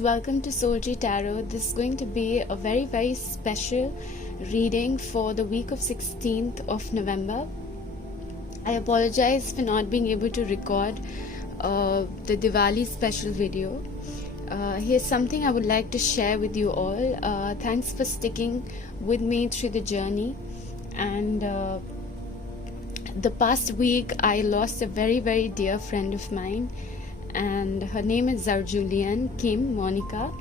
welcome to Soulji Tarot. This is going to be a very special reading for the week of 16th of November. I apologize for not being able to record the Diwali special video. Here's something I would like to share with you all. Thanks for sticking with me through the journey. And the past week I lost a very dear friend of mine, and her name is Zarjulian Kim Monica.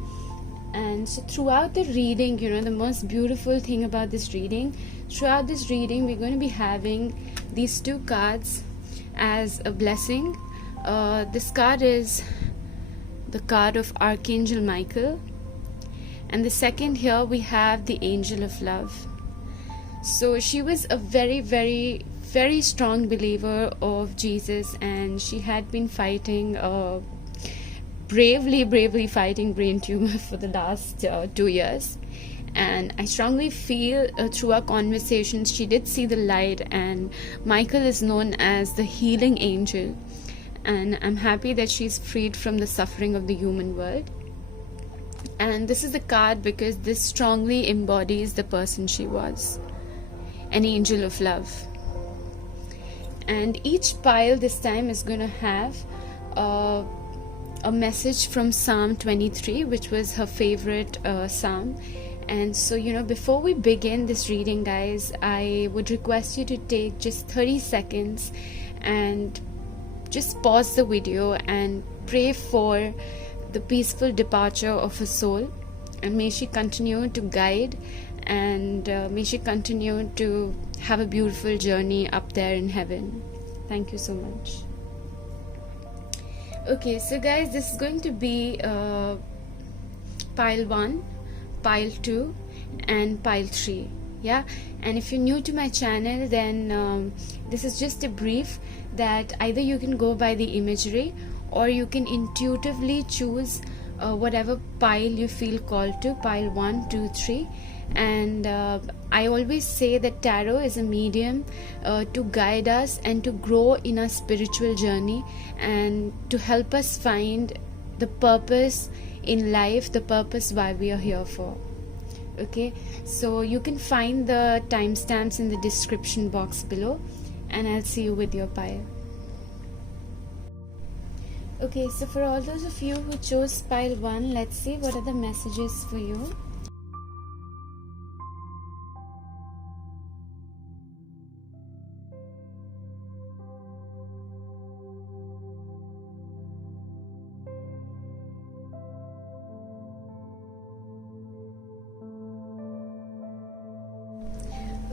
And so throughout the reading, the most beautiful thing about this reading, throughout this reading we're going to be having these two cards as a blessing. This card is the card of Archangel Michael, and the second here we have the Angel of Love. So she was a very strong believer of Jesus, and she had been fighting bravely fighting brain tumor for the last 2 years. And I strongly feel through our conversations she did see the light, and Michael is known as the healing angel, and I'm happy that she's freed from the suffering of the human world. And this is the card because this strongly embodies the person she was, an angel of love. And each pile this time is going to have a message from Psalm 23, which was her favorite psalm. And so, before we begin this reading, guys, I would request you to take just 30 seconds and just pause the video and pray for the peaceful departure of her soul. And may she continue to guide, and may she continue to have a beautiful journey up there in heaven. Thank you so much. Okay, so guys, this is going to be pile 1, pile 2 and pile 3. Yeah, and if you're new to my channel, then this is just a brief that either you can go by the imagery or you can intuitively choose whatever pile you feel called to, pile 1, 2, 3. And I always say that tarot is a medium to guide us and to grow in our spiritual journey, and to help us find the purpose in life, the purpose why we are here for. Okay, so you can find the timestamps in the description box below, and I'll see you with your pile. Okay, so for all those of you who chose pile 1, let's see what are the messages for you.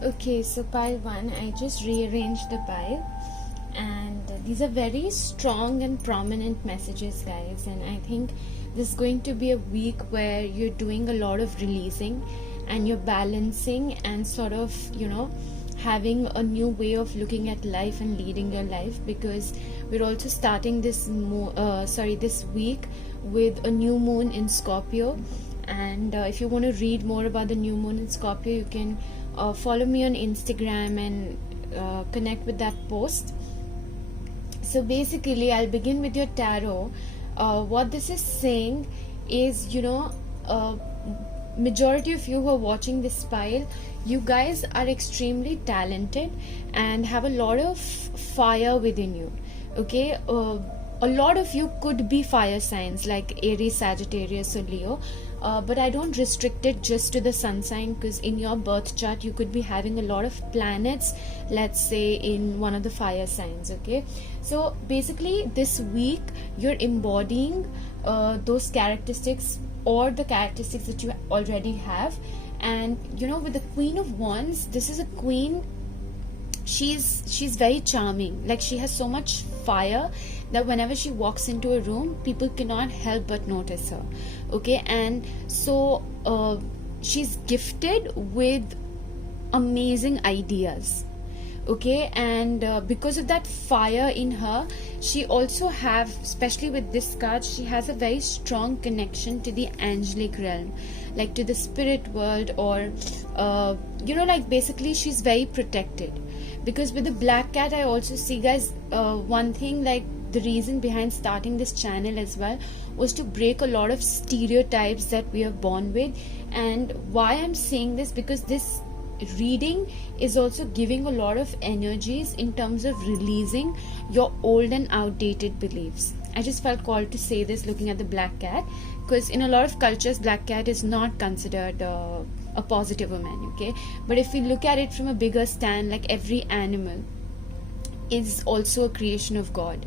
Okay, so pile 1, I just rearranged the pile, and these are very strong and prominent messages, guys. And I think this is going to be a week where you're doing a lot of releasing, and you're balancing and sort of having a new way of looking at life and leading your life, because we're also starting this week with a new moon in Scorpio. And if you want to read more about the new moon in Scorpio, you can follow me on Instagram and connect with that post. So basically, I'll begin with your tarot. What this is saying is, majority of you who are watching this pile, you guys are extremely talented and have a lot of fire within you. Okay, a lot of you could be fire signs like Aries, Sagittarius or Leo, but I don't restrict it just to the sun sign, because in your birth chart you could be having a lot of planets, let's say, in one of the fire signs. Okay, so basically this week you're embodying those characteristics, or the characteristics that you already have. And with the Queen of Wands, this is a queen. She's very charming. Like, she has so much fire that whenever she walks into a room, people cannot help but notice her. Okay, and so she's gifted with amazing ideas. Okay, and because of that fire in her, she also have, especially with this card, she has a very strong connection to the angelic realm, like to the spirit world, or like basically she's very protected. Because with the black cat, I also see, guys, one thing, like the reason behind starting this channel as well was to break a lot of stereotypes that we are born with. And why I'm saying this, because this reading is also giving a lot of energies in terms of releasing your old and outdated beliefs. I just felt called to say this looking at the black cat, because in a lot of cultures black cat is not considered a positive woman, okay? But if we look at it from a bigger stand, like every animal is also a creation of God.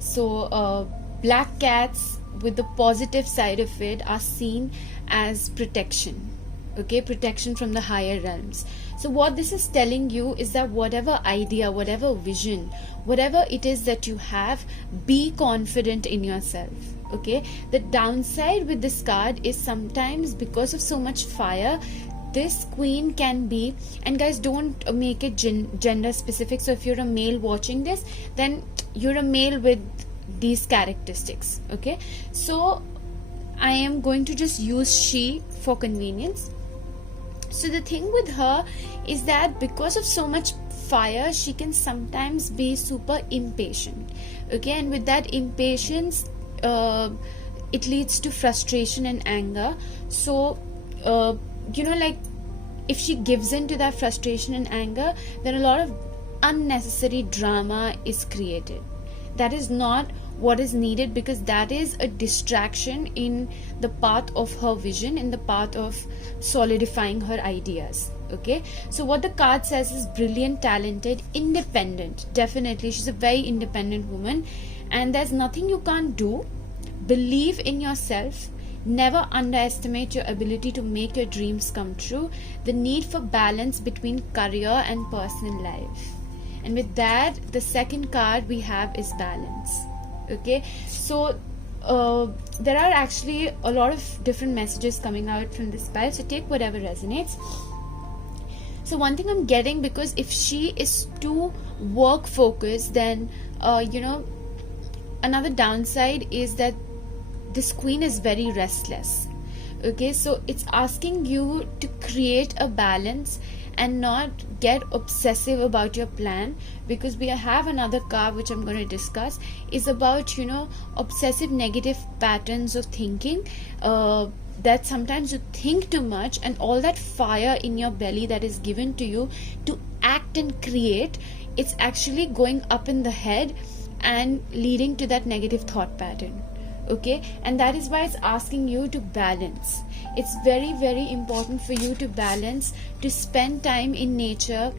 So black cats with the positive side of it are seen as protection, okay? Protection from the higher realms. So what this is telling you is that whatever idea, whatever vision, whatever it is that you have, be confident in yourself, okay? The downside with this card is sometimes because of so much fire, this queen can be, and guys, don't make it gender specific. So if you're a male watching this, then you're a male with these characteristics, okay? So I am going to just use she for convenience. So the thing with her is that because of so much fire, she can sometimes be super impatient, okay? And with that impatience, it leads to frustration and anger. So like if she gives in to that frustration and anger, then a lot of unnecessary drama is created. That is not what is needed, because that is a distraction in the path of her vision, in the path of solidifying her ideas, okay? So what the card says is brilliant, talented, independent. Definitely she's a very independent woman, and there's nothing you can't do. Believe in yourself. Never underestimate your ability to make your dreams come true. The need for balance between career and personal life. And with that, the second card we have is balance, okay? So there are actually a lot of different messages coming out from this pile, so take whatever resonates. So one thing I'm getting, because if she is too work focused, then another downside is that this queen is very restless, okay? So it's asking you to create a balance and not get obsessive about your plan, because we have another card which I'm going to discuss is about obsessive negative patterns of thinking, that sometimes you think too much, and all that fire in your belly that is given to you to act and create, it's actually going up in the head and leading to that negative thought pattern, okay? And that is why it's asking you to balance. It's very, very important for you to balance, to spend time in nature,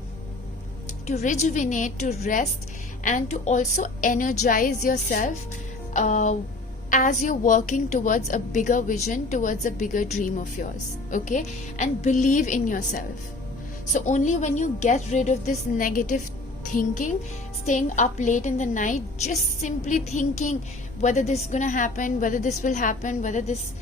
to rejuvenate, to rest, and to also energize yourself as you're working towards a bigger vision, towards a bigger dream of yours, okay? And believe in yourself. So only when you get rid of this negative thinking, staying up late in the night, just simply thinking whether this is gonna happen, whether this will happen, whether this,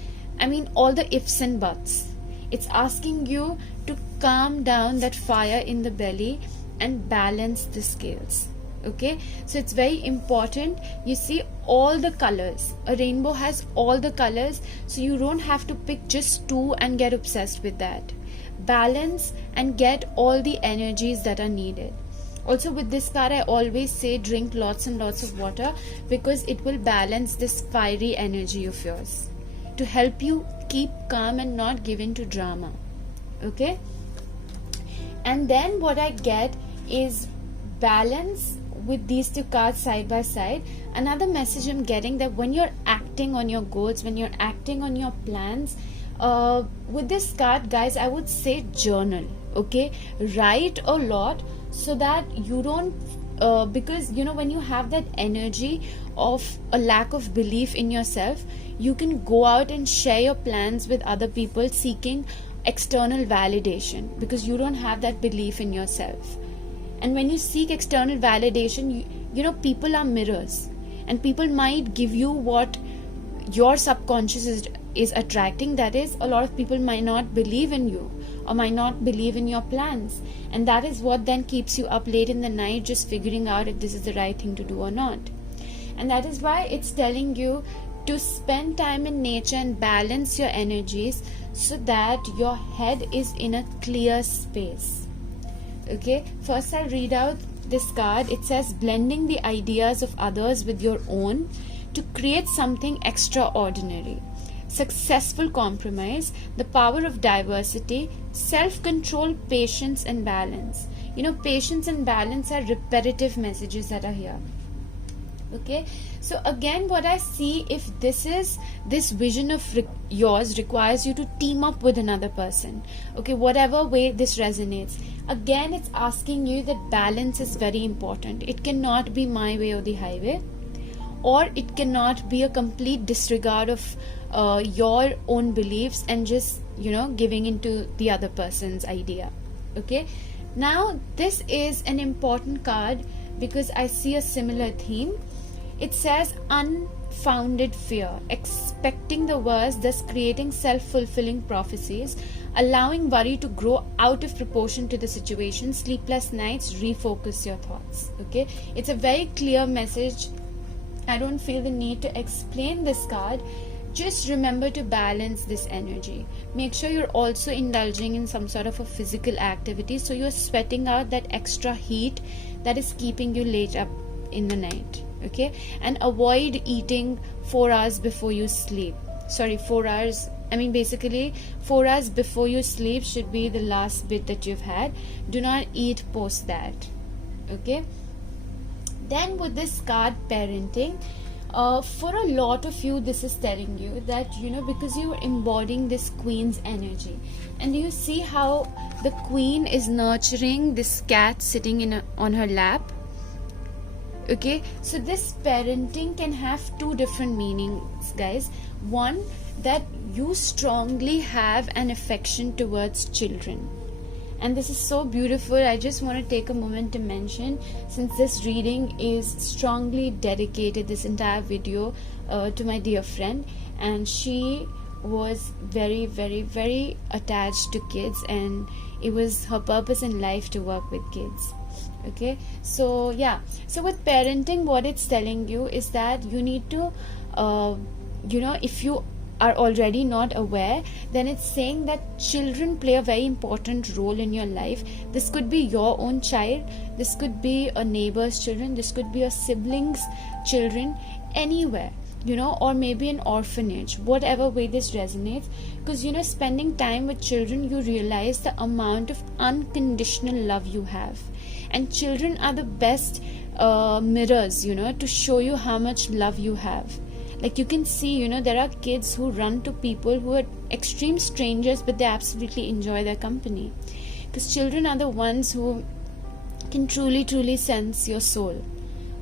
all the ifs and buts. It's asking you to calm down that fire in the belly and balance the scales, okay? So it's very important. You see all the colors. A rainbow has all the colors, so you don't have to pick just two and get obsessed with that. Balance and get all the energies that are needed. Also with this card, I always say drink lots and lots of water, because it will balance this fiery energy of yours to help you keep calm and not give in to drama, okay? And then what I get is balance with these two cards side by side. Another message I'm getting, that when you're acting on your goals, when you're acting on your plans, with this card, guys, I would say journal, okay? Write a lot, so that you don't because when you have that energy of a lack of belief in yourself, you can go out and share your plans with other people seeking external validation, because you don't have that belief in yourself. And when you seek external validation, people are mirrors, and people might give you what your subconscious is attracting. That is, a lot of people might not believe in you or might not believe in your plans, and that is what then keeps you up late in the night just figuring out if this is the right thing to do or not. And that is why it's telling you to spend time in nature and balance your energies, so that your head is in a clear space, okay? First I'll read out this card, it says blending the ideas of others with your own to create something extraordinary. Successful compromise, the power of diversity, self-control, patience and balance. Patience and balance are repetitive messages that are here. Okay, so again, what I see, if this vision of yours requires you to team up with another person, okay, whatever way this resonates, again, it's asking you that balance is very important. It cannot be my way or the highway, or it cannot be a complete disregard of your own beliefs and just giving into the other person's idea. Okay, now this is an important card because I see a similar theme. It says unfounded fear, expecting the worst, thus creating self-fulfilling prophecies, allowing worry to grow out of proportion to the situation, sleepless nights, refocus your thoughts. Okay, it's a very clear message. I don't feel the need to explain this card. Just remember to balance this energy. Make sure you're also indulging in some sort of a physical activity, so you're sweating out that extra heat that is keeping you late up in the night. Okay, and avoid eating 4 hours before you sleep. Sorry, 4 hours, basically 4 hours before you sleep should be the last bit that you've had. Do not eat post that. Okay, then with this card, parenting, for a lot of you, this is telling you that because you're embodying this queen's energy, and you see how the queen is nurturing this cat sitting on her lap. Okay, so this parenting can have 2 different meanings, guys. One, that you strongly have an affection towards children, and this is so beautiful. I just want to take a moment to mention, since this reading is strongly dedicated, this entire video, to my dear friend, and she was very, very, very attached to kids, and it was her purpose in life to work with kids. Okay, so yeah, so with parenting, what it's telling you is that you need to if you are already not aware, then it's saying that children play a very important role in your life. This could be your own child, this could be a neighbor's children, this could be a sibling's children, anywhere, or maybe an orphanage, whatever way this resonates. Because spending time with children, you realize the amount of unconditional love you have, and children are the best mirrors to show you how much love you have. Like, you can see, there are kids who run to people who are extreme strangers, but they absolutely enjoy their company, because children are the ones who can truly sense your soul.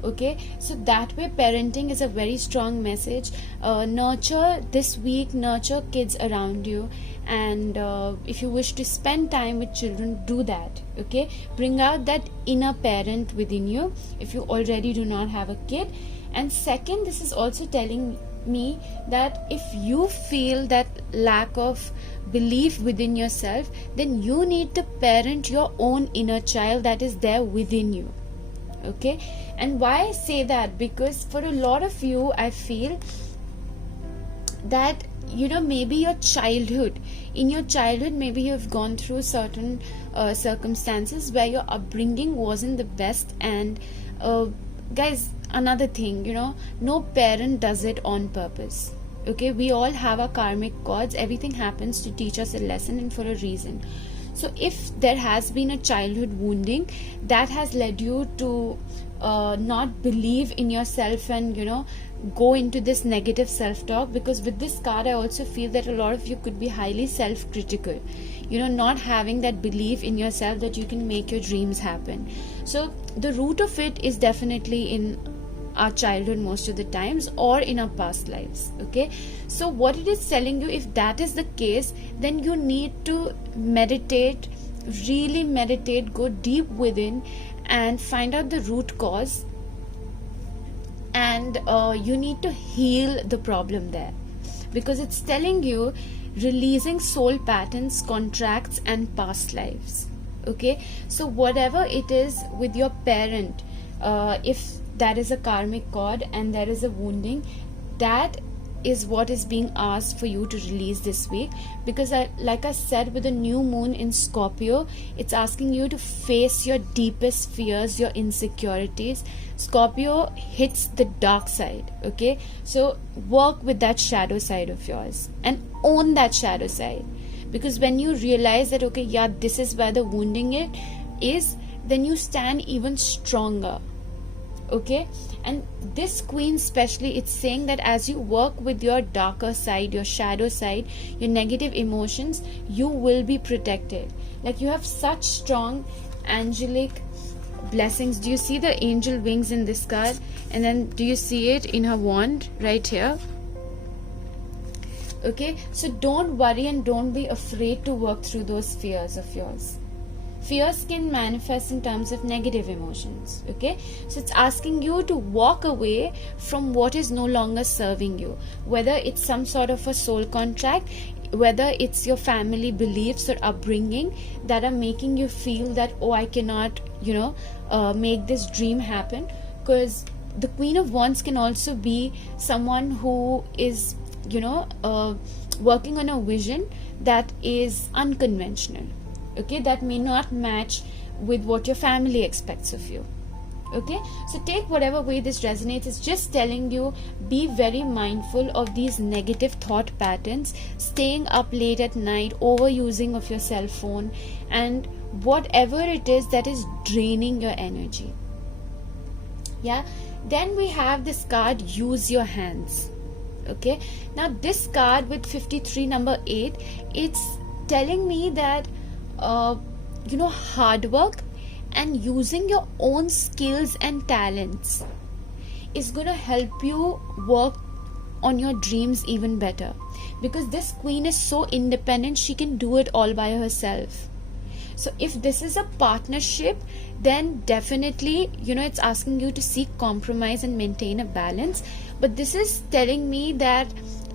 Okay, so that way parenting is a very strong message. Nurture this week, nurture kids around you, and if you wish to spend time with children, do that. Okay, bring out that inner parent within you if you already do not have a kid. And second, this is also telling me that if you feel that lack of belief within yourself, then you need to parent your own inner child that is there within you. Okay, and why I say that, because for a lot of you, I feel that maybe in your childhood maybe you've gone through certain circumstances where your upbringing wasn't the best. And guys, another thing, no parent does it on purpose. Okay, we all have our karmic cords. Everything happens to teach us a lesson and for a reason. So if there has been a childhood wounding that has led you to not believe in yourself and go into this negative self-talk, because with this card I also feel that a lot of you could be highly self-critical, not having that belief in yourself that you can make your dreams happen. So the root of it is definitely in our childhood most of the times, or in our past lives. Okay, so what it is telling you, if that is the case, then you need to meditate, really meditate, go deep within and find out the root cause, and you need to heal the problem there, because it's telling you releasing soul patterns, contracts and past lives. Okay, so whatever it is with your parent, if that is a karmic cord and there is a wounding, that is what is being asked for you to release this week, because like I said, with the new moon in Scorpio, it's asking you to face your deepest fears, your insecurities. Scorpio hits the dark side, okay? So work with that shadow side of yours and own that shadow side, because when you realize that, okay, yeah, this is where the wounding it is, then you stand even stronger. Okay, and this queen especially, it's saying that as you work with your darker side, your shadow side, your negative emotions, you will be protected. Like, you have such strong angelic blessings. Do you see the angel wings in this card? And then do you see it in her wand right here? Okay, so don't worry and don't be afraid to work through those fears of yours. Fears can manifest in terms of negative emotions, okay? So it's asking you to walk away from what is no longer serving you, whether it's some sort of a soul contract, whether it's your family beliefs or upbringing that are making you feel that, oh, I cannot, make this dream happen. Because the Queen of Wands can also be someone who is, working on a vision that is unconventional. Okay, that may not match with what your family expects of you. Okay, so take whatever way this resonates. It's just telling you, be very mindful of these negative thought patterns, staying up late at night, overusing of your cell phone, and whatever it is that is draining your energy. Yeah, then we have this card, use your hands. Okay, now this card with 53 number 8, it's telling me that hard work and using your own skills and talents is going to help you work on your dreams even better, because this queen is so independent, she can do it all by herself. So if this is a partnership, then definitely, it's asking you to seek compromise and maintain a balance. But this is telling me that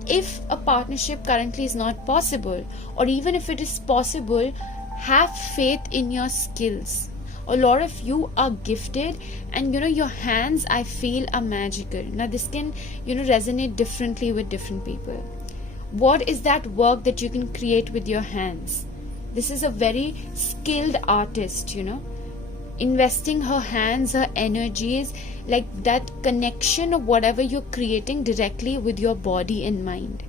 if a partnership currently is not possible, or even if it is possible, have faith in your skills. A lot of you are gifted, and your hands, I feel, are magical. Now this can resonate differently with different people. What is that work that you can create with your hands? This is a very skilled artist, investing her hands, her energies, like that connection of whatever you're creating directly with your body and mind.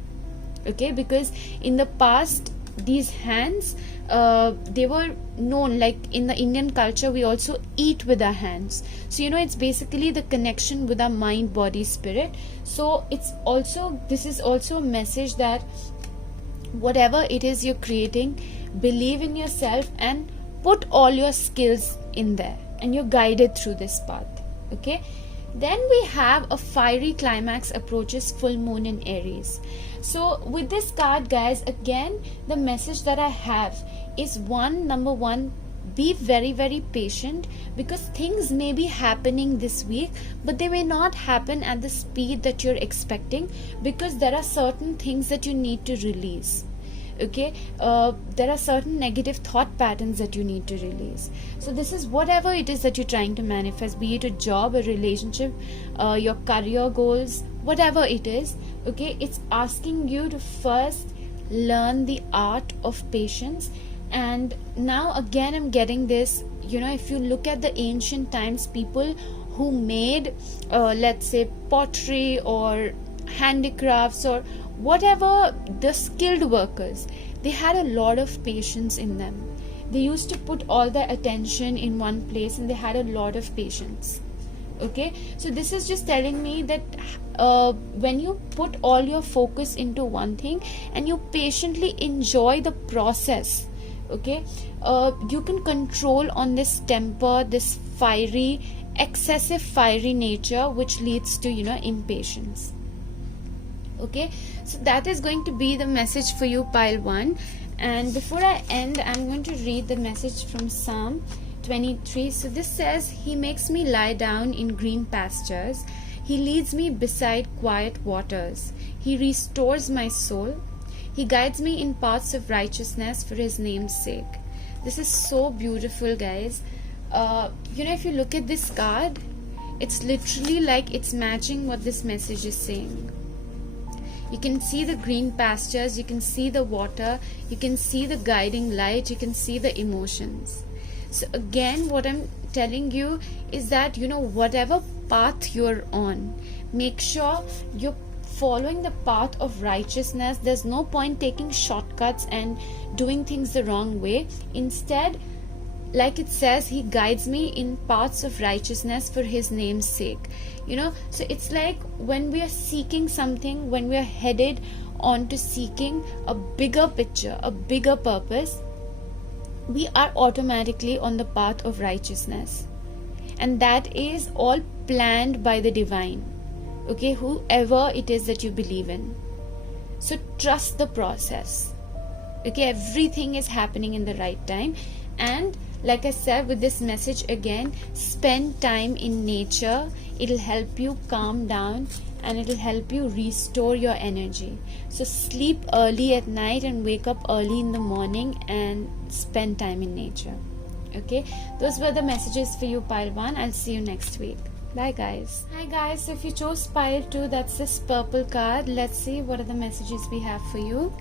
Okay, because in the past, these hands, they were known, like in the Indian culture, we also eat with our hands. So it's basically the connection with our mind, body, spirit. So this is also a message that whatever it is you're creating, believe in yourself and put all your skills in there, and you're guided through this path. Okay, then we have a fiery climax approaches full moon in Aries. So with this card, guys, again, the message that I have is number one, be very, very patient, because things may be happening this week, but they may not happen at the speed that you're expecting, because there are certain things that you need to release. Okay, there are certain negative thought patterns that you need to release. So this is whatever it is that you're trying to manifest, be it a job, a relationship, your career goals, whatever it is. Okay, it's asking you to first learn the art of patience. And now again, I'm getting this, if you look at the ancient times, people who made let's say pottery or handicrafts or whatever, the skilled workers, they had a lot of patience in them. They used to put all their attention in one place, and they had a lot of patience. Okay, so this is just telling me that when you put all your focus into one thing and you patiently enjoy the process, okay, you can control on this temper, this excessive fiery nature, which leads to impatience. Okay, so that is going to be the message for you, pile 1. And before I end, I'm going to read the message from Psalm 23. So this says, He makes me lie down in green pastures, He leads me beside quiet waters, He restores my soul, He guides me in paths of righteousness for His name's sake. This is so beautiful, guys. If you look at this card, it's literally like it's matching what this message is saying. You can see the green pastures, you can see the water, you can see the guiding light, you can see the emotions. So again, what I'm telling you is that, whatever path you're on, make sure you're following the path of righteousness. There's no point taking shortcuts and doing things the wrong way. Instead, like it says, he guides me in paths of righteousness for his name's sake. So it's like when we are seeking something, when we are headed on to seeking a bigger picture, a bigger purpose, we are automatically on the path of righteousness, and that is all planned by the divine, okay, whoever it is that you believe in. So trust the process, okay? Everything is happening in the right time. And like I said, with this message again, spend time in nature. It'll help you calm down and it'll help you restore your energy. So sleep early at night and wake up early in the morning and spend time in nature. Okay, those were the messages for you, pile 1. I'll see you next week. Bye guys. Hi guys, so if you chose pile 2, that's this purple card. Let's see what are the messages we have for you.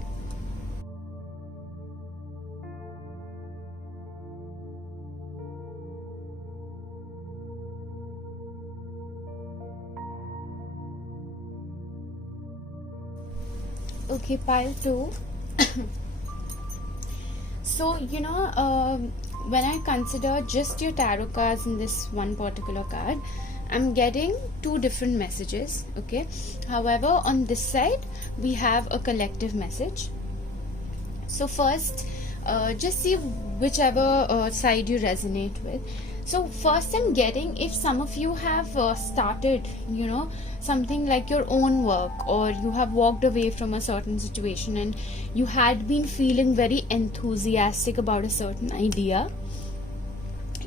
Okay, pile 2. So when I consider just your tarot cards in this one particular card, I'm getting 2 different messages, okay? However, on this side we have a collective message. So first, just see whichever side you resonate with. So first I'm getting, if some of you have started something like your own work, or you have walked away from a certain situation and you had been feeling very enthusiastic about a certain idea,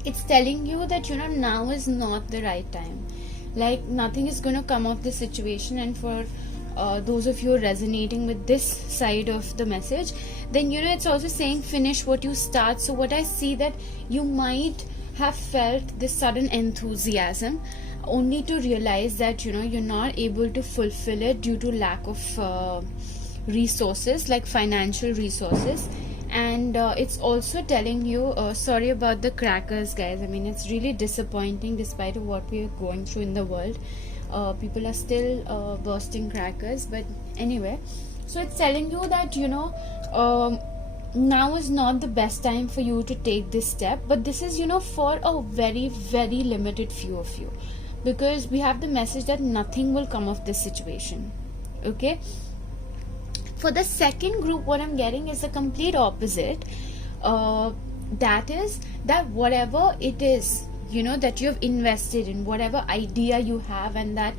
it's telling you that now is not the right time. Like nothing is going to come of this situation. And for those of you resonating with this side of the message, then it's also saying finish what you start. So what I see, that you might have felt this sudden enthusiasm only to realize that you're not able to fulfill it due to lack of resources, like financial resources. And it's also telling you, sorry about the crackers guys, I mean it's really disappointing despite of what we are going through in the world. People are still bursting crackers, but anyway, so it's telling you that now is not the best time for you to take this step, but this is for a very very limited few of you, because we have the message that nothing will come of this situation. Okay, for the second group, what I'm getting is the complete opposite. That is that whatever it is that you have invested in, whatever idea you have, and that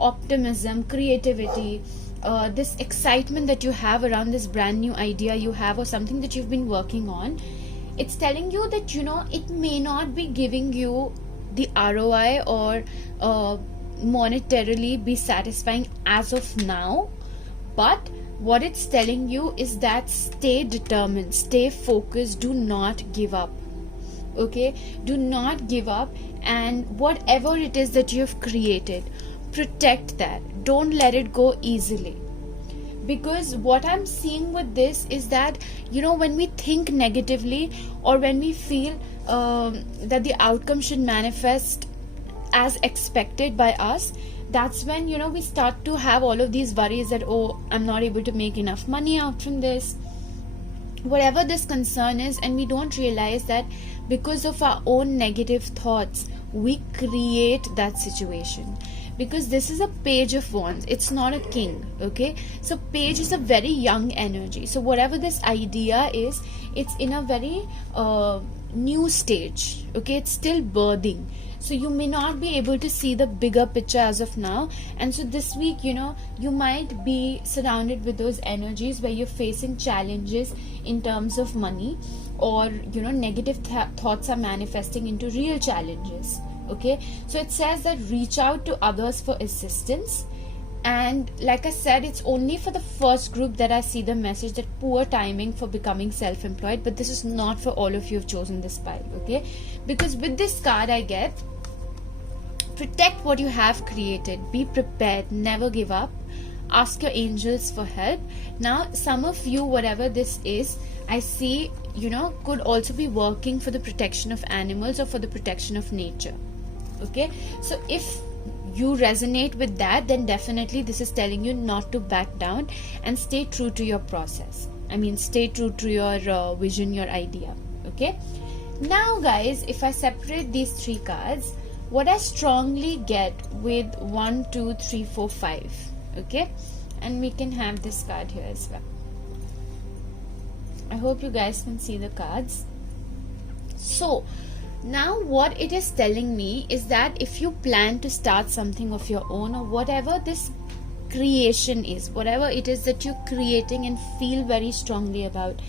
optimism, creativity, this excitement that you have around this brand new idea you have, or something that you've been working on, it's telling you that it may not be giving you the ROI or monetarily be satisfying as of now, but what it's telling you is that stay determined, stay focused, do not give up. Okay, do not give up, and whatever it is that you have created, protect that. Don't let it go easily, because what I'm seeing with this is that when we think negatively, or when we feel that the outcome should manifest as expected by us, that's when we start to have all of these worries that, oh, I'm not able to make enough money out from this, whatever this concern is. And we don't realize that because of our own negative thoughts, we create that situation. Because this is a page of wands, it's not a king. Okay, so page is a very young energy. So whatever this idea is, it's in a very new stage. Okay, it's still birthing, so you may not be able to see the bigger picture as of now. And so this week you might be surrounded with those energies where you're facing challenges in terms of money, or negative thoughts are manifesting into real challenges. Okay, so it says that reach out to others for assistance. And like I said, it's only for the first group that I see the message that poor timing for becoming self-employed, but this is not for all of you who've chosen this pile. Okay, because with this card I get, protect what you have created, be prepared, never give up. ask your angels for help. Now some of you, whatever this is, I see, could also be working for the protection of animals or for the protection of nature. Okay, so if you resonate with that, then definitely this is telling you not to back down and stay true to your process. Stay true to your vision, your idea. Okay, now guys, if I separate these 3 cards, what I strongly get with 1, 2, 3, 4, 5. Okay, and we can have this card here as well. I hope you guys can see the cards. So now what it is telling me is that if you plan to start something of your own, or whatever this creation is, whatever it is that you're creating and feel very strongly about,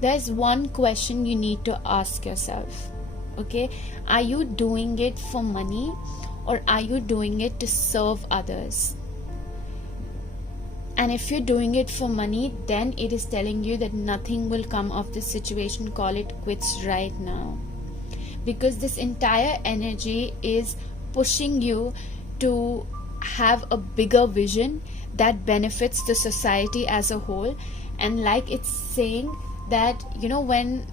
there's one question you need to ask yourself. Okay, are you doing it for money, or are you doing it to serve others? And if you're doing it for money, then it is telling you that nothing will come of this situation. Call it quits right now, because this entire energy is pushing you to have a bigger vision that benefits the society as a whole. And like it's saying that, when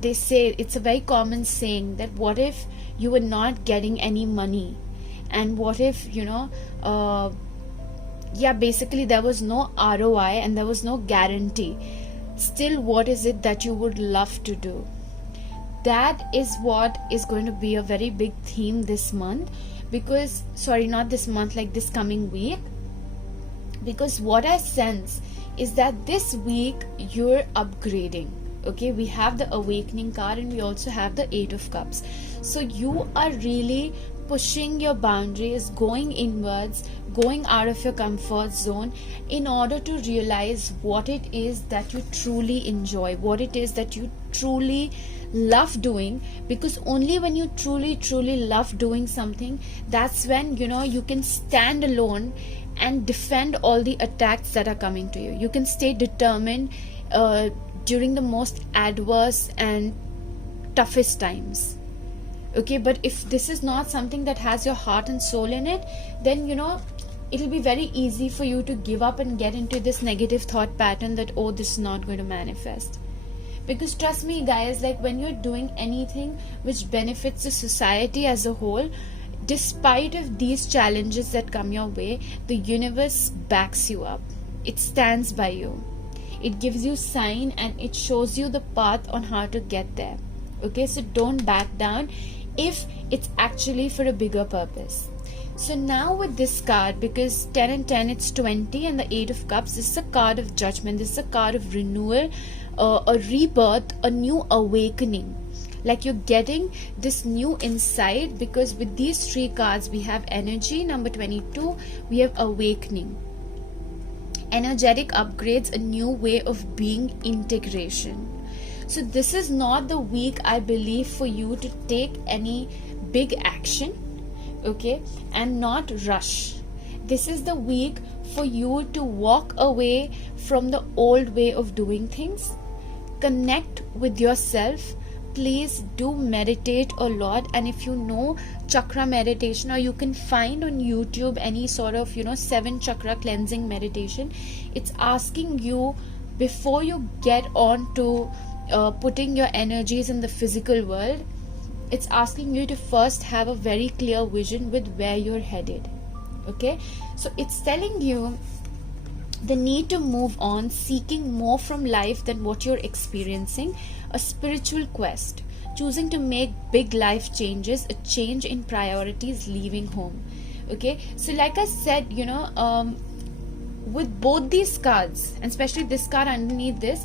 they say, it's a very common saying that what if you were not getting any money, and what if basically there was no ROI and there was no guarantee, still what is it that you would love to do? That is what is going to be a very big theme this month, because not this month, like this coming week, because what I sense is that this week you're upgrading. Okay, we have the awakening card and we also have the 8 of cups. So you are really pushing your boundaries, going inwards, going out of your comfort zone in order to realize what it is that you truly enjoy, what it is that you truly love doing. Because only when you truly love doing something, that's when you can stand alone and defend all the attacks that are coming to you. You can stay determined during the most adverse and toughest times. Okay, but if this is not something that has your heart and soul in it, then it'll be very easy for you to give up and get into this negative thought pattern that, oh, this is not going to manifest. Because trust me guys, like when you're doing anything which benefits the society as a whole, despite of these challenges that come your way, the universe backs you up. It stands by you. It gives you sign and it shows you the path on how to get there. Okay, so don't back down if it's actually for a bigger purpose. So now with this card, because 10 and 10 it's 20, and the 8 of cups, this is a card of judgment, this is a card of renewal, a rebirth, a new awakening. Like you're getting this new insight, because with these 3 cards we have energy, number 22, we have awakening, energetic upgrades, a new way of being, integration. So this is not the week, I believe, for you to take any big action, okay, and not rush. This is the week for you to walk away from the old way of doing things, connect with yourself. Please do meditate a lot, and if you know chakra meditation, or you can find on YouTube any sort of 7 chakra cleansing meditation, it's asking you, before you get on to putting your energies in the physical world, it's asking you to first have a very clear vision with where you're headed. Okay, so it's telling you the need to move on, seeking more from life than what you're experiencing, a spiritual quest, choosing to make big life changes, a change in priorities, leaving home. Okay, so like I said, with both these cards, and especially this card underneath this,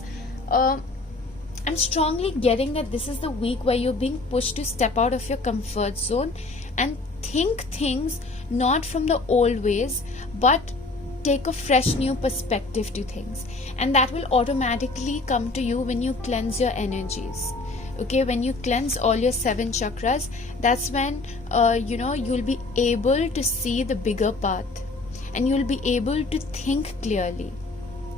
I'm strongly getting that this is the week where you're being pushed to step out of your comfort zone and think things not from the old ways, but take a fresh new perspective to things. And that will automatically come to you when you cleanse your energies. Okay, when you cleanse all your 7 chakras, that's when you'll be able to see the bigger path, and you'll be able to think clearly.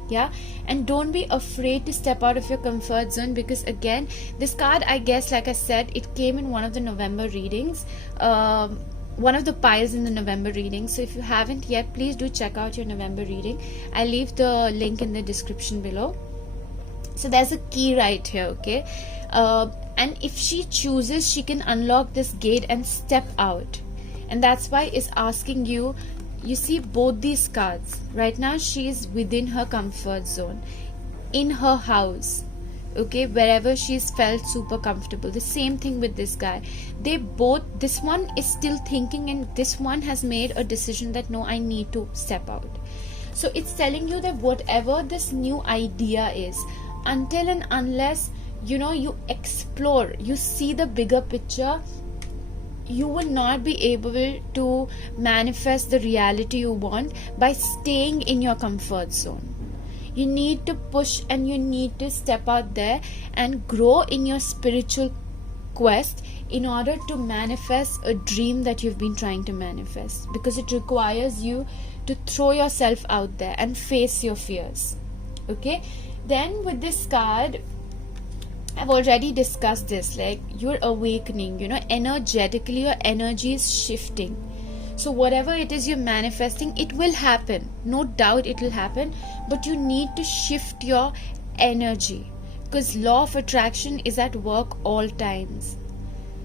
Yeah, and don't be afraid to step out of your comfort zone, because again, this card, I guess, like I said, it came in one of the November readings, one of the piles in the November reading. So if you haven't yet, please do check out your November reading. I'll leave the link in the description below. So there's a key right here, okay? And if she chooses, she can unlock this gate and step out. And that's why it's asking you, you see both these cards. Right now she is within her comfort zone, in her house, okay, wherever she's felt super comfortable. The same thing with this guy. They both, this one is still thinking, and this one has made a decision that no, I need to step out. So it's telling you that whatever this new idea is, until and unless you explore, you see the bigger picture, you will not be able to manifest the reality you want by staying in your comfort zone. You need to push, and you need to step out there and grow in your spiritual quest in order to manifest a dream that you've been trying to manifest, because it requires you to throw yourself out there and face your fears. Okay, then with this card, I've already discussed this, like you're awakening, energetically your energy is shifting. So whatever it is you're manifesting, it will happen, no doubt it will happen, but you need to shift your energy, because law of attraction is at work all times.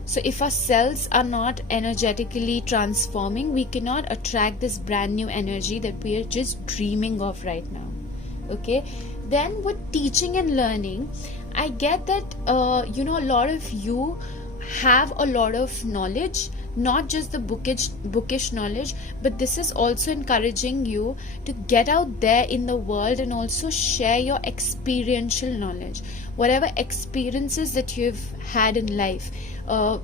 So if our cells are not energetically transforming, we cannot attract this brand new energy that we are just dreaming of right now. Okay, then with teaching and learning, I get that a lot of you have a lot of knowledge, not just the bookish knowledge, but this is also encouraging you to get out there in the world and also share your experiential knowledge, whatever experiences that you've had in life.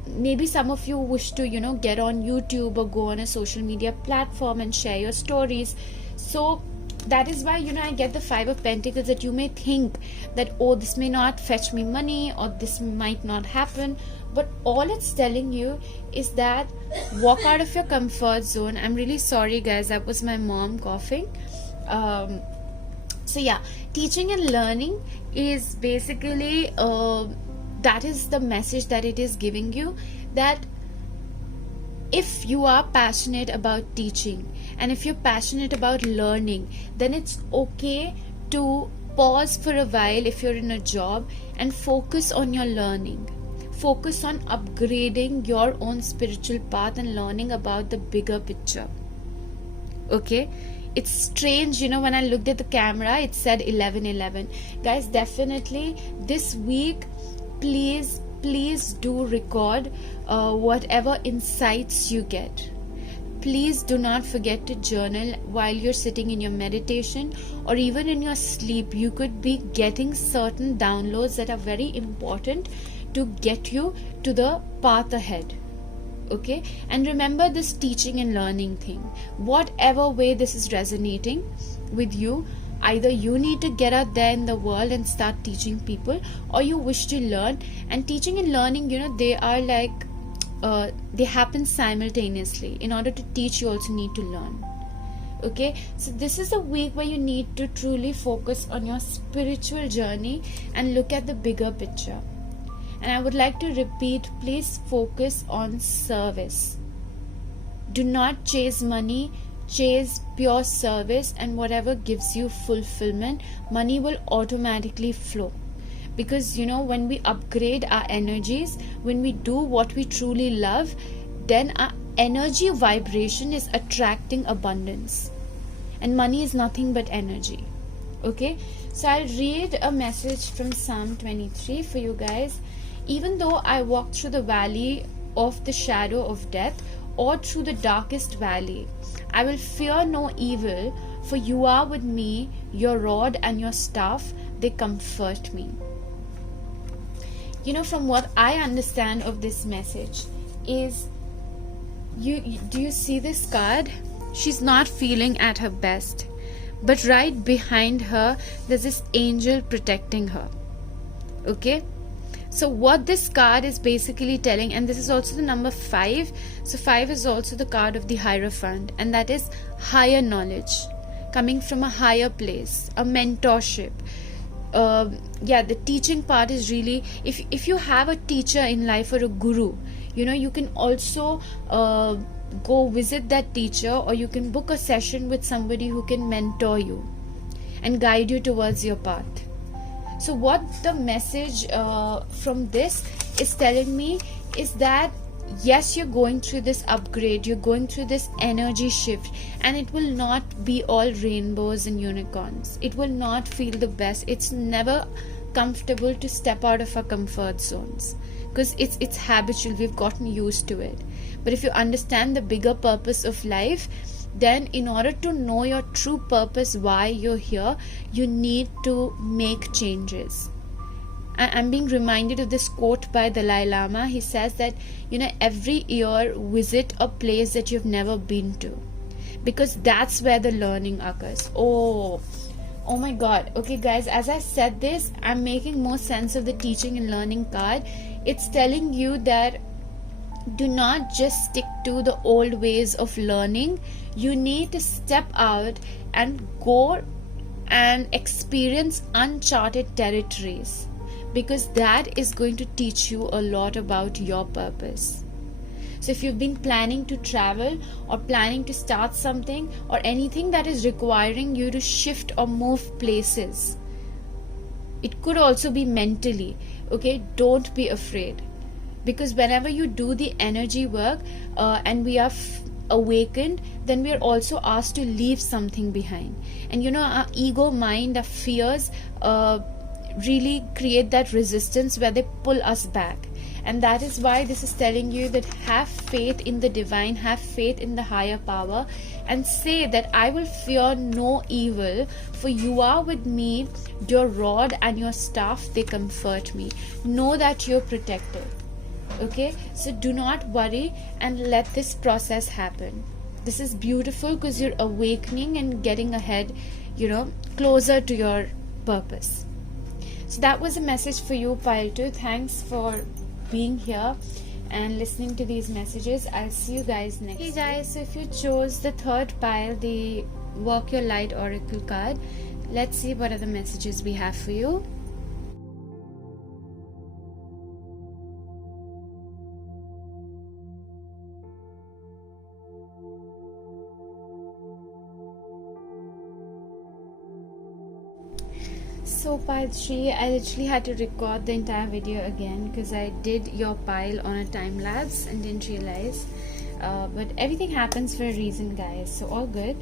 Maybe some of you wish to get on YouTube or go on a social media platform and share your stories. So that is why I get the Five of Pentacles, that you may think that, oh, this may not fetch me money, or this might not happen, but all it's telling you is that walk out of your comfort zone. I'm really sorry guys, that was my mom coughing. So yeah, teaching and learning is basically that is the message that it is giving you, that if you are passionate about teaching and if you're passionate about learning, then it's okay to pause for a while if you're in a job and focus on your learning. Focus on upgrading your own spiritual path and learning about the bigger picture. Okay, it's strange, when I looked at the camera, it said 11:11. Guys, definitely this week, please do record whatever insights you get. Please do not forget to journal while you're sitting in your meditation, or even in your sleep. You could be getting certain downloads that are very important to get you to the path ahead. Okay, and remember this teaching and learning thing. Whatever way this is resonating with you, either you need to get out there in the world and start teaching people, or you wish to learn. And teaching and learning, they are like they happen simultaneously. In order to teach, you also need to learn. Okay, so this is a week where you need to truly focus on your spiritual journey and look at the bigger picture. And I would like to repeat, please focus on service. Do not chase money, chase pure service, and whatever gives you fulfillment, money will automatically flow. Because when we upgrade our energies, when we do what we truly love, then our energy vibration is attracting abundance, and money is nothing but energy. Okay, so I'll read a message from Psalm 23 for you guys. Even though I walk through the valley of the shadow of death, or through the darkest valley, I will fear no evil, for you are with me. Your rod and your staff, they comfort me. From what I understand of this message is, do you see this card? She's not feeling at her best, but right behind her there's this angel protecting her. Okay, so what this card is basically telling, and this is also the number 5, so 5 is also the card of the Hierophant, and that is higher knowledge coming from a higher place, a mentorship. The teaching part is really, if you have a teacher in life or a guru, you can also go visit that teacher, or you can book a session with somebody who can mentor you and guide you towards your path. So what the message from this is telling me is that yes, you're going through this upgrade, you're going through this energy shift, and it will not be all rainbows and unicorns. It will not feel the best. It's never comfortable to step out of our comfort zones, because it's habitual, we've gotten used to it. But if you understand the bigger purpose of life, then in order to know your true purpose, why you're here, you need to make changes. I'm being reminded of this quote by Dalai Lama. He says that, every year visit a place that you've never been to, because that's where the learning occurs. Oh my god. Okay guys, as I said this, I'm making more sense of the teaching and learning card. It's telling you that do not just stick to the old ways of learning. You need to step out and go and experience uncharted territories, because that is going to teach you a lot about your purpose. So if you've been planning to travel, or planning to start something, or anything that is requiring you to shift or move places, it could also be mentally, okay? Don't be afraid, because whenever you do the energy work and we are awakened, then we are also asked to leave something behind. And our ego mind, our fears really create that resistance where they pull us back. And that is why this is telling you that have faith in the divine, have faith in the higher power, and say that I will fear no evil, for you are with me. Your rod and your staff, they comfort me. Know that you're protected. Okay, so do not worry and let this process happen. This is beautiful, because you're awakening and getting ahead, closer to your purpose. So that was a message for you, pile 2. Thanks for being here and listening to these messages. I'll see you guys next week. Hey guys, so if you chose the third pile, the Walk Your Light Oracle card, let's see what are the messages we have for you. So pile 3, I literally had to record the entire video again, because I did your pile on a time lapse and didn't realize. But everything happens for a reason, guys, so all good.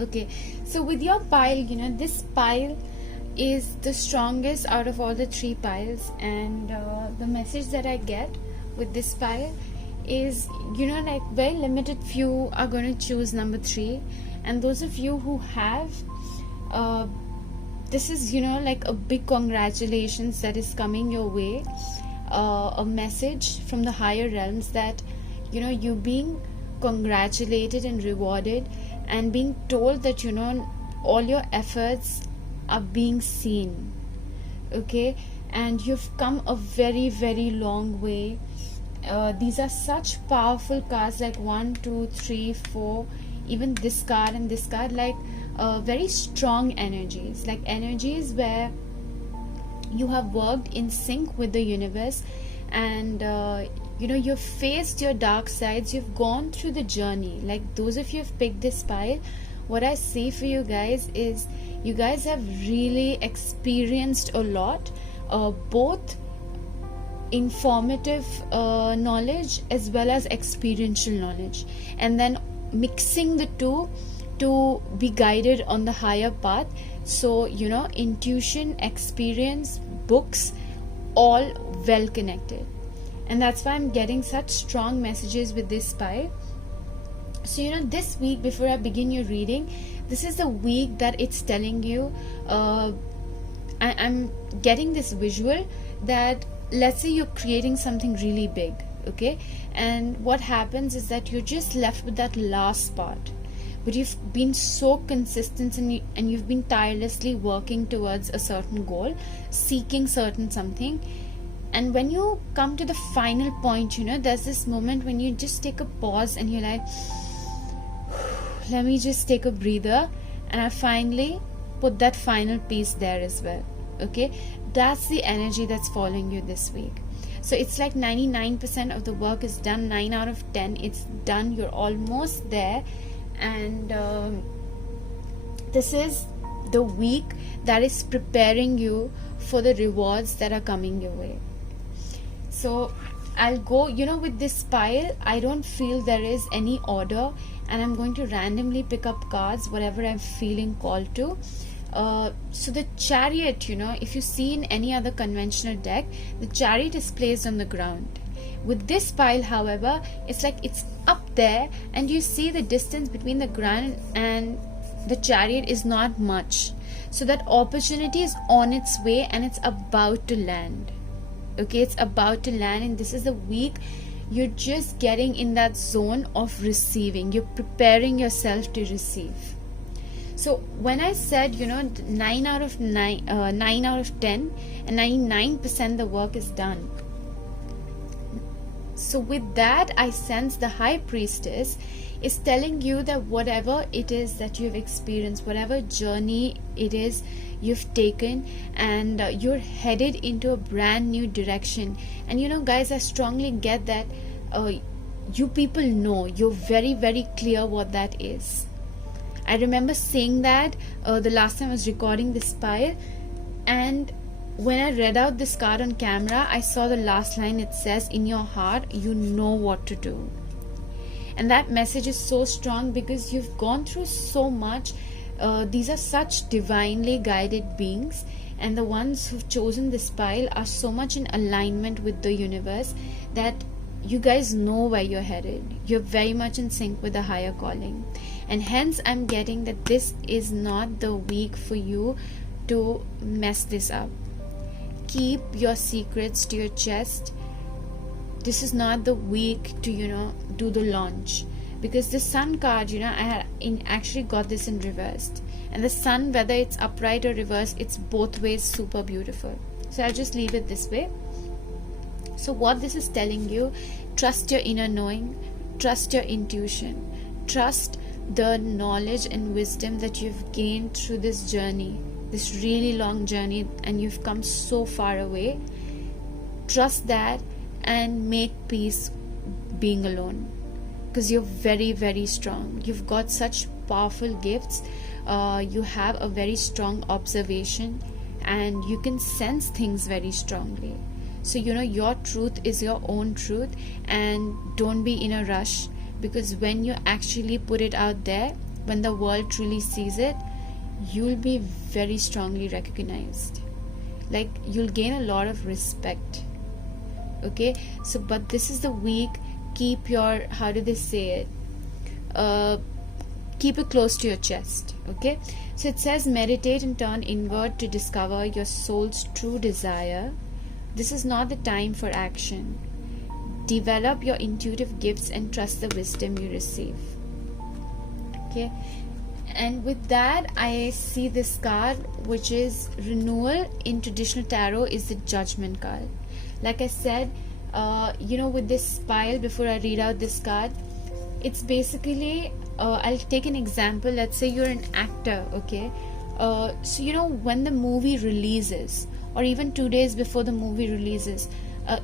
Okay, so with your pile, this pile is the strongest out of all the 3 piles, and the message that I get with this pile is, like very limited few are going to choose number 3, and those of you who have, this is like a big congratulations that is coming your way, a message from the higher realms that you're being congratulated and rewarded, and being told that all your efforts are being seen. Okay, and you've come a very, very long way. These are such powerful cards, like 1, 2, 3, 4, even this card and this card, like very strong energies, like energies where you have worked in sync with the universe, and you've faced your dark sides, you've gone through the journey. Like those of you who've picked this pile, what I see for you guys is you guys have really experienced a lot, both informative knowledge as well as experiential knowledge, and then mixing the two to be guided on the higher path. So intuition, experience, books, all well connected, and that's why I'm getting such strong messages with this pile. So this week, before I begin your reading, this is the week that it's telling you, I'm getting this visual that, let's say you're creating something really big, okay, and what happens is that you're just left with that last part, but you've been so consistent, and you've been tirelessly working towards a certain goal, seeking certain something, and when you come to the final point, there's this moment when you just take a pause and you're like, let me just take a breather, and I finally put that final piece there as well. Okay, that's the energy that's following you this week. So it's like 99% of the work is done. 9 out of 10 it's done. You're almost there. And this is the week that is preparing you for the rewards that are coming your way. So I'll go, with this pile, I don't feel there is any order, and I'm going to randomly pick up cards, whatever I'm feeling called to. So the Chariot, if you see in any other conventional deck, the Chariot is placed on the ground. With this pile, however, it's like it's up there, and you see the distance between the ground and the Chariot is not much. So that opportunity is on its way, and it's about to land. Okay, it's about to land, and this is the week you're just getting in that zone of receiving. You're preparing yourself to receive. So when I said 9 out of 10 and 99% the work is done, so with that I sense the High Priestess is telling you that whatever it is that you've experienced, whatever journey it is you've taken, and you're headed into a brand new direction. And guys, I strongly get that you people know, you're very, very clear what that is. I remember saying that the last time I was recording this pile, and when I read out this card on camera, I saw the last line. It says, in your heart you know what to do. And that message is so strong because you've gone through so much. These are such divinely guided beings, and the ones who've chosen this pile are so much in alignment with the universe that you guys know where you're headed. You're very much in sync with the higher calling, and hence I'm getting that this is not the week for you to mess this up. Keep your secrets to your chest. This is not the week to do the launch, because the Sun card, I had actually got this in reversed, and the Sun, whether it's upright or reversed, it's both ways super beautiful. So I'll just leave it this way. So what this is telling you, trust your inner knowing, trust your intuition, trust the knowledge and wisdom that you've gained through this journey, this really long journey, and you've come so far away. Trust that and make peace being alone, because you're very, very strong. You've got such powerful gifts. You have a very strong observation, and you can sense things very strongly. So your truth is your own truth, and don't be in a rush, because when you actually put it out there, when the world truly sees it, you'll be very strongly recognized. Like, you'll gain a lot of respect. Okay, so but this is the week. Keep your, how do they say it, keep it close to your chest. Okay, so it says, meditate and turn inward to discover your soul's true desire. This is not the time for action. Develop your intuitive gifts and trust the wisdom you receive. Okay, and with that I see this card, which is renewal. In traditional tarot is the Judgment card. Like I said, with this pile, before I read out this card, it's basically, I'll take an example. Let's say you're an actor, okay? So when the movie releases, or even 2 days before the movie releases,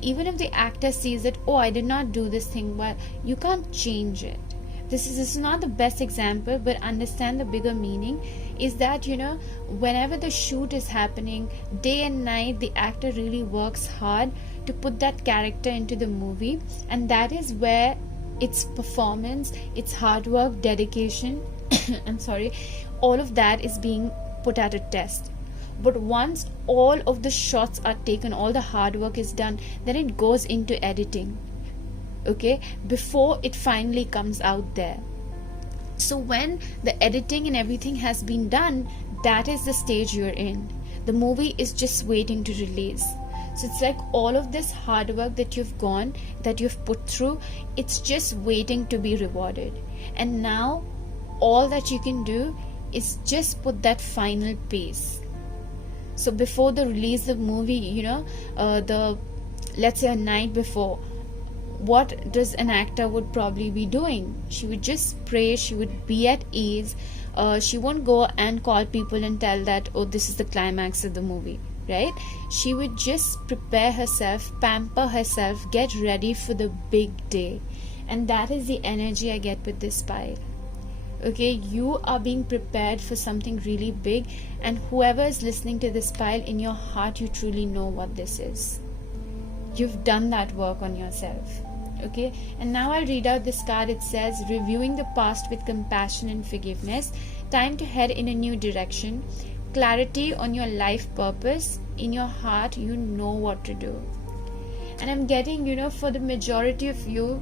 even if the actor sees that, oh, I did not do this thing, but you can't change it. This is not the best example, but understand the bigger meaning is that whenever the shoot is happening, day and night, the actor really works hard to put that character into the movie, and that is where its performance, its hard work, dedication I'm sorry, all of that is being put at a test. But once all of the shots are taken, all the hard work is done, then it goes into editing, okay, before it finally comes out there. So when the editing and everything has been done, that is the stage you're in. The movie is just waiting to release. So it's like all of this hard work that you've put through, it's just waiting to be rewarded. And now all that you can do is just put that final pace. So before the release of the movie, let's say a night before, what does an actor would probably be doing? She would just pray, she would be at ease. She won't go and call people and tell that, oh, this is the climax of the movie. right? She would just prepare herself, pamper herself, get ready for the big day. And that is the energy I get with this pile. Okay, you are being prepared for something really big, and whoever is listening to this pile, in your heart you truly know what this is. You've done that work on yourself. Okay, and now I'll read out this card. It says, reviewing the past with compassion and forgiveness, time to head in a new direction, clarity on your life purpose. In your heart you know what to do. And I'm getting, for the majority of you,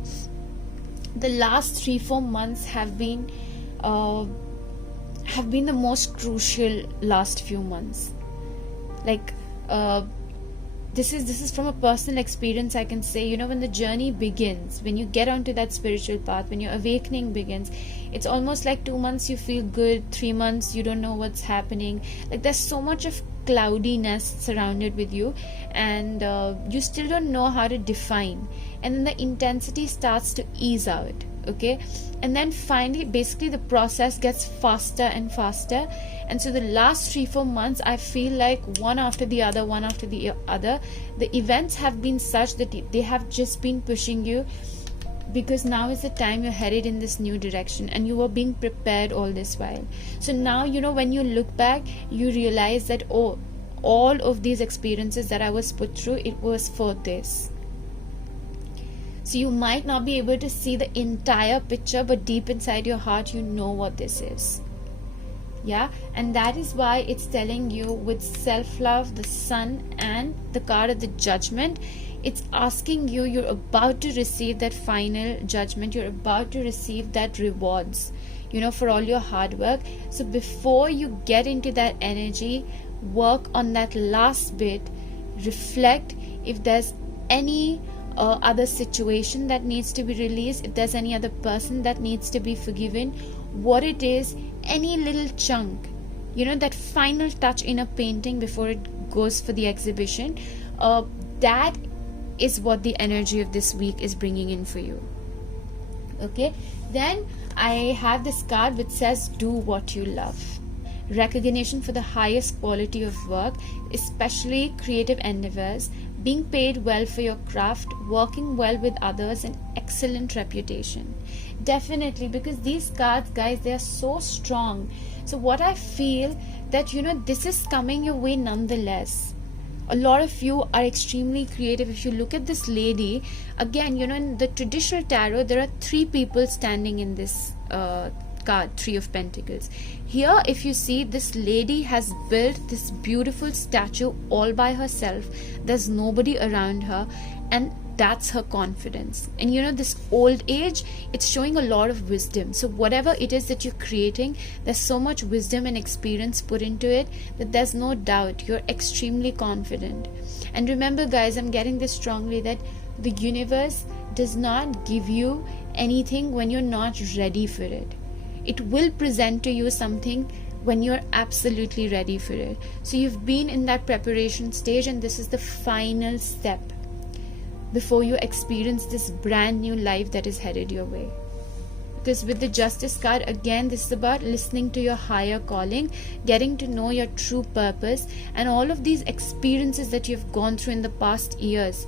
the last 3-4 months have been the most crucial last few months. Like this is from a personal experience. I can say, when the journey begins, when you get onto that spiritual path, when your awakening begins, it's almost like 2 months you feel good, 3 months you don't know what's happening. Like there's so much of cloudiness surrounded with you, and you still don't know how to define, and then the intensity starts to ease out. Okay, and then finally basically the process gets faster and faster. And so the last 3-4 months, I feel like one after the other, the events have been such that they have just been pushing you, because now is the time you're headed in this new direction, and you were being prepared all this while. So now, when you look back, you realize that, oh, all of these experiences that I was put through, it was for this. So you might not be able to see the entire picture, but deep inside your heart, you know what this is. Yeah, and that is why it's telling you with self-love, the Sun, and the card of the Judgment, it's asking you, you're about to receive that final judgment, you're about to receive that rewards, for all your hard work. So before you get into that energy, work on that last bit, reflect if there's any other situation that needs to be released, if there's any other person that needs to be forgiven, what it is, any little chunk, that final touch in a painting before it goes for the exhibition, that is what the energy of this week is bringing in for you. Okay, then I have this card which says, do what you love. Recognition for the highest quality of work, especially creative endeavors, being paid well for your craft, working well with others, and excellent reputation. Definitely, because these cards, guys, they are so strong. So what I feel that, this is coming your way nonetheless. A lot of you are extremely creative. If you look at this lady, again, in the traditional tarot, there are 3 people standing in this card, 3 of Pentacles. Here, if you see, this lady has built this beautiful statue all by herself. There's nobody around her, and that's her confidence. And this old age, it's showing a lot of wisdom. So whatever it is that you're creating, there's so much wisdom and experience put into it that there's no doubt you're extremely confident. And remember, guys, I'm getting this strongly, that the universe does not give you anything when you're not ready for it. It will present to you something when you're absolutely ready for it. So you've been in that preparation stage, and this is the final step before you experience this brand new life that is headed your way. Because with the Justice card, again, this is about listening to your higher calling, getting to know your true purpose, and all of these experiences that you've gone through in the past years.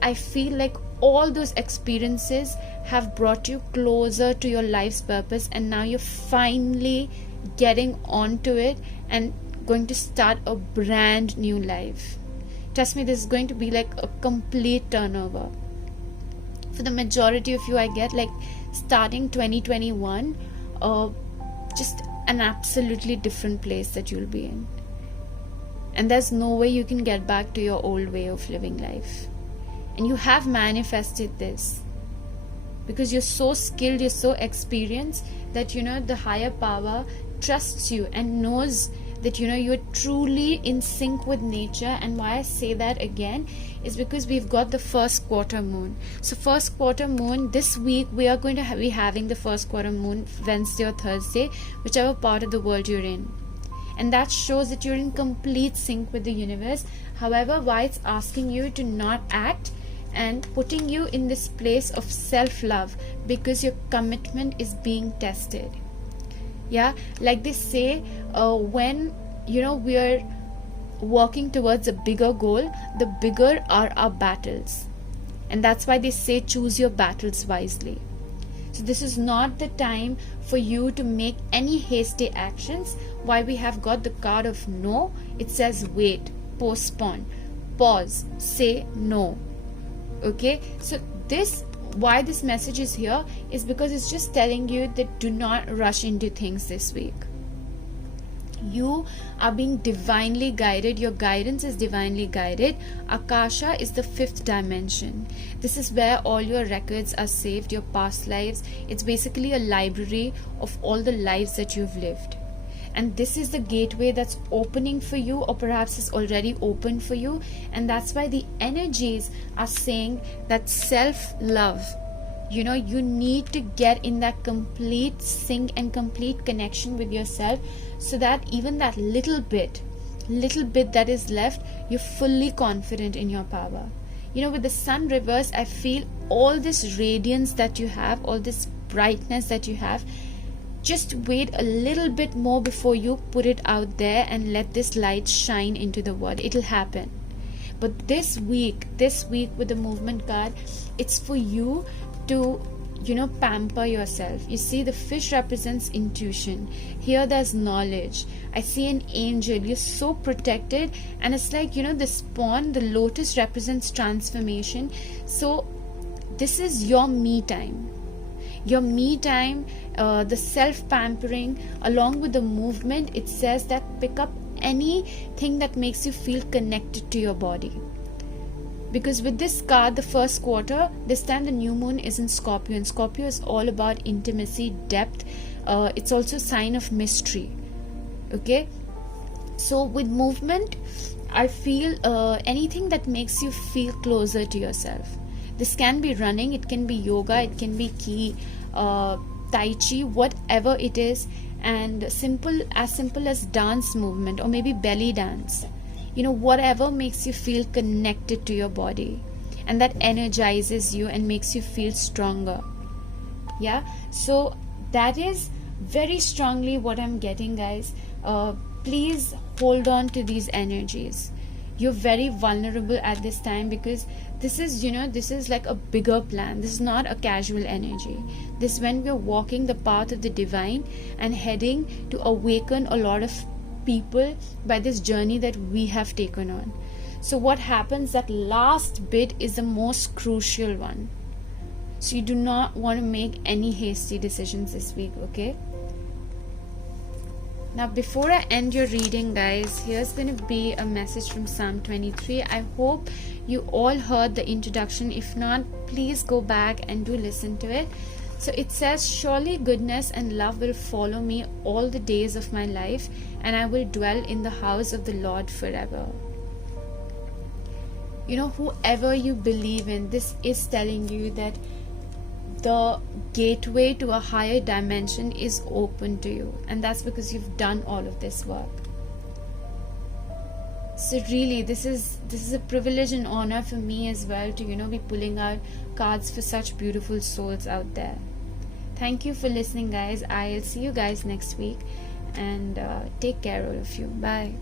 I feel like all those experiences have brought you closer to your life's purpose, and now you're finally getting onto it and going to start a brand new life. Trust me, this is going to be like a complete turnover. For the majority of you, I get like starting 2021, just an absolutely different place that you'll be in. And there's no way you can get back to your old way of living life. And you have manifested this because you're so skilled, you're so experienced that the higher power trusts you and knows that you're truly in sync with nature. And why I say that again is because we've got the first quarter moon. So first quarter moon, this week we are going to be having the first quarter moon Wednesday or Thursday, whichever part of the world you're in. And that shows that you're in complete sync with the universe. However, why it's asking you to not act and putting you in this place of self-love, because your commitment is being tested. Yeah, like they say, when we're working towards a bigger goal, the bigger are our battles. And that's why they say choose your battles wisely. So this is not the time for you to make any hasty actions. Why we have got the card of no, it says wait, postpone, pause, say no. Okay, so this, why this message is here is because it's just telling you that do not rush into things this week. You are being divinely guided. Your guidance is divinely guided. Akasha is the 5th dimension. This is where all your records are saved, your past lives. It's basically a library of all the lives that you've lived. And this is the gateway that's opening for you, or perhaps it's already open for you. And that's why the energies are saying that self-love, you know, you need to get in that complete sync and complete connection with yourself, so that even that little bit that is left, you're fully confident in your power. You know, with the sun reverse, I feel all this radiance that you have, all this brightness that you have, just wait a little bit more before you put it out there and let this light shine into the world. It'll happen. But this week with the movement card, it's for you to, you know, pamper yourself. You see, the fish represents intuition. Here there's knowledge. I see an angel. You're so protected. And it's like, you know, the spawn, the lotus represents transformation. So this is your me time. Your me time, the self-pampering, along with the movement. It says that pick up anything that makes you feel connected to your body. Because with this card, the first quarter, this time the new moon is in Scorpio, and Scorpio is all about intimacy, depth. It's also a sign of mystery. Okay, so with movement, I feel anything that makes you feel closer to yourself. This can be running, it can be yoga, it can be ki, tai chi, whatever it is, and as simple as dance movement, or maybe belly dance. You know, whatever makes you feel connected to your body, and that energizes you and makes you feel stronger. Yeah, so that is very strongly what I'm getting, guys. Please hold on to these energies. You're very vulnerable at this time, because this is, you know, this is like a bigger plan. This is not a casual energy. This is when we're walking the path of the divine and heading to awaken a lot of people by this journey that we have taken on. So what happens, that last bit is the most crucial one. So you do not want to make any hasty decisions this week, okay? Now before I end your reading, guys, here's going to be a message from Psalm 23. I hope you all heard the introduction. If not, please go back and do listen to it. So it says, surely goodness and love will follow me all the days of my life, and I will dwell in the house of the Lord forever. You know, whoever you believe in, this is telling you that the gateway to a higher dimension is open to you, and that's because you've done all of this work. So really, this is a privilege and honor for me as well to, you know, be pulling out cards for such beautiful souls out there. Thank you for listening, guys. I'll see you guys next week, and take care, all of you. Bye.